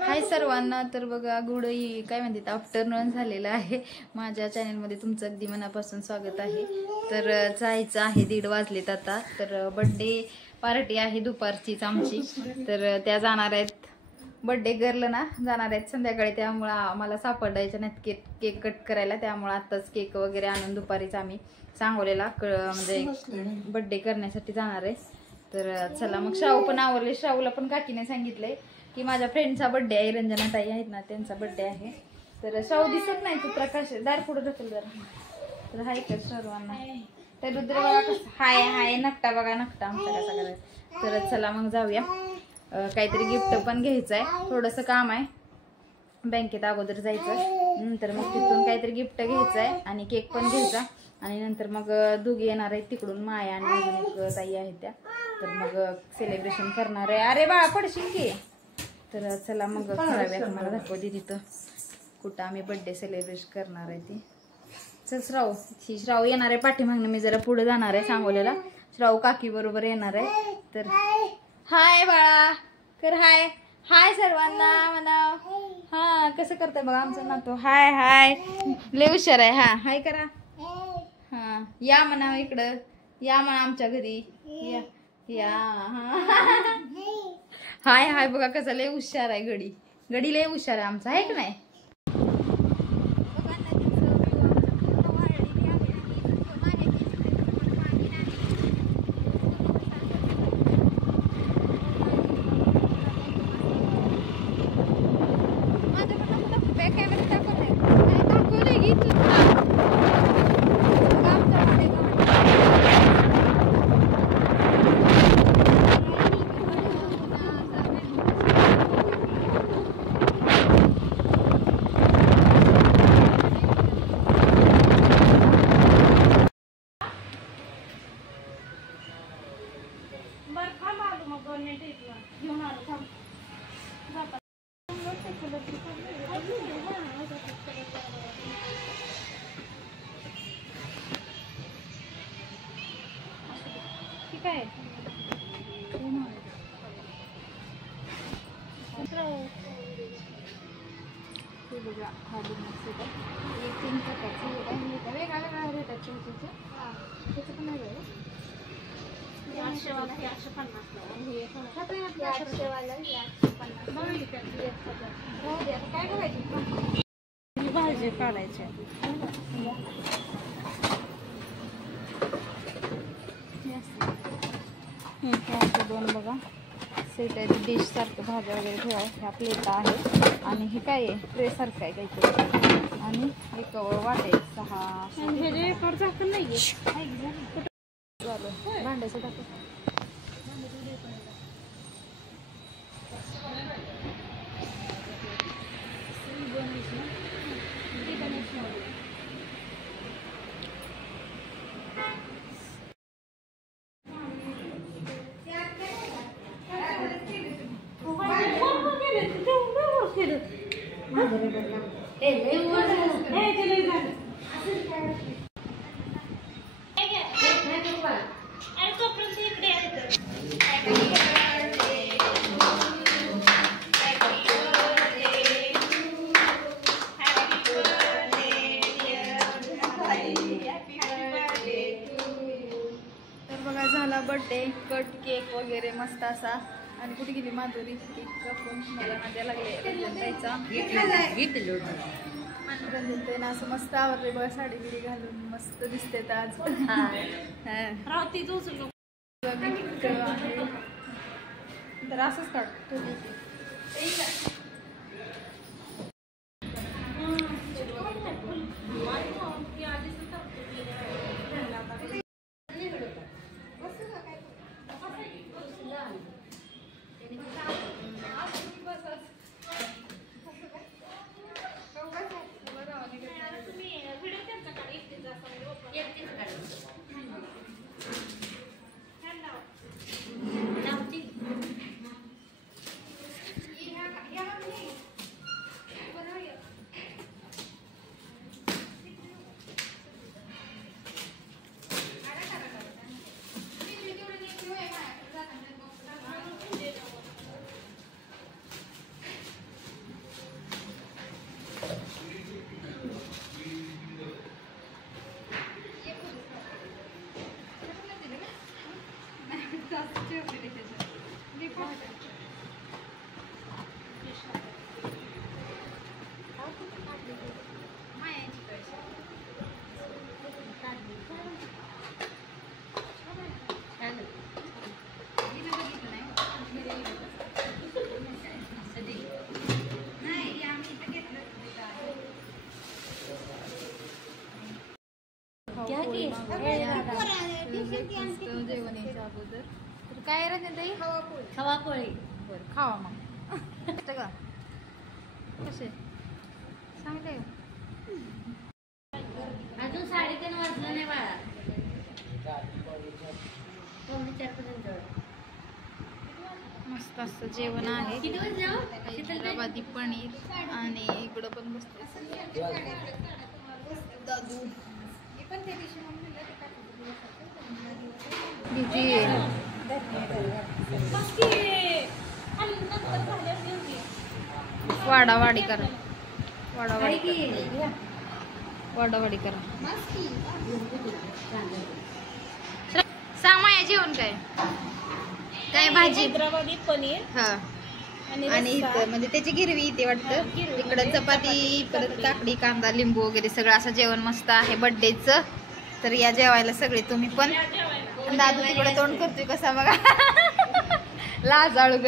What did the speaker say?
हाय सर्वांना. तर बघा गुड काय म्हणतात आफ्टरनून झालेलं आहे. माझ्या चॅनलमध्ये तुमचं अगदी मनापासून स्वागत आहे. तर जायचं आहे 1:30 वाजलेत आता. तर बर्थडे पार्टी आहे दुपारचीच आमची. तर त्या जाणार आहेत बर्थडे गर्ल ना, जाणार आहेत संध्याकाळी. त्यामुळं आम्हाला सापडायच्या नाहीत केक कट करायला. त्यामुळं आत्ताच केक वगैरे आणून दुपारीच आम्ही सांगोलेला म्हणजे बर्थडे करण्यासाठी जाणार आहे. तर चला मग. श्रावू पण आवरले. श्रावूला पण काकीने सांगितलंय की माझ्या फ्रेंडचा बर्थडे आहे, रंजना ताई आहेत ना त्यांचा बर्थडे आहे. तर श्रावू दिसत नाही, तू प्रकाश दार पुढे ढकल जरा. तर हाय कर सर्वांना. तर रुद्र बघा कसं हाय हाय नकटा बघा, नकटा आमचा कसा करायचा. तर चला मग जाऊया. काहीतरी गिफ्ट पण घ्यायचं आहे, थोडंसं काम आहे बँकेत अगोदर जायचं. नंतर मग तिथून काहीतरी गिफ्ट घ्यायचं आहे आणि केक पण घ्यायचा. आणि नंतर मग दोघी येणार आहेत तिकडून, माया आणि अजून एक ताई आहेत त्या. तर मग सेलिब्रेशन करणार आहे. अरे बाळा पडशील की. तर चला मग खराव्या मला दाखवते तिथं कुठं आम्ही बर्थडे सेलिब्रेट करणार आहे ती. चल श्रावू येणार आहे पाठीमागनं, मी जरा पुढे जाणार आहे सांगोल्याला. श्रावू काकी बरोबर येणार आहे. तर हाय बाळा कर. हाय हाय सर्वांना म्हणा. हा कसं करतंय बघा आमचं नातू. हाय हाय लय हुशार आहे. हा हाय करा. हा या म्हणा इकडं, या म्हणा आमच्या घरी या या. हाय हाय बघा कसं लय हुशार आहे. गडी लय हुशार आहे आमचा, आहे की नाही. काय बघा हा बिझनेस होता. एक 3 प्रकारचे वेगळ्या वेगळ्या रेटाचे होते. त्याचं पण नाही 800 वाला हे 850 काय करायची भाजी काढायची. दोन बघा सेट आहे, डिश सारखं भाज्या वगैरे ठेवाय. ह्या प्लेट आहे आणि हे काय आहे ट्रे सारखं आहे काहीतरी. आणि एक वाटे 6 झाकण नाही भांड्याचं टाकू. झाला बर्थडे कट केक वगैरे मस्त असा. आणि कुठे गेली माधुरी केक कापून मला नाद्या लागले रंजनताईचा. रंजनताईनं असं मस्त आवडले बघा, साडी बिडी घालून मस्त दिसते आज. तर असंच काढतो. जेवण यायच्या अगोदर तर काय राहते ताई? खवा पोळी. बरं खावा मग का कसे सांगते अजून 3:30 वाजलं नाही बाळा. 4:45. मस्त असं जेवण आहे. किती वाजलं? हैदराबादी पनीर आणि इकडं पण बसते दादू वाडावाडी करा वाडावाडी करा. सांग माया जेवण काय काय भाजी? हैदराबादी पनीर हा आणि इथं म्हणजे त्याची गिरवी इथे वाटतं. इकडं चपाती परत काकडी कांदा लिंबू वगैरे सगळं असं जेवण मस्त आहे बर्थडेच. तर या जेवायला सगळे तुम्ही पण. दादू तिकडे तोंड करतोय कसा बघा लाजाळू ग.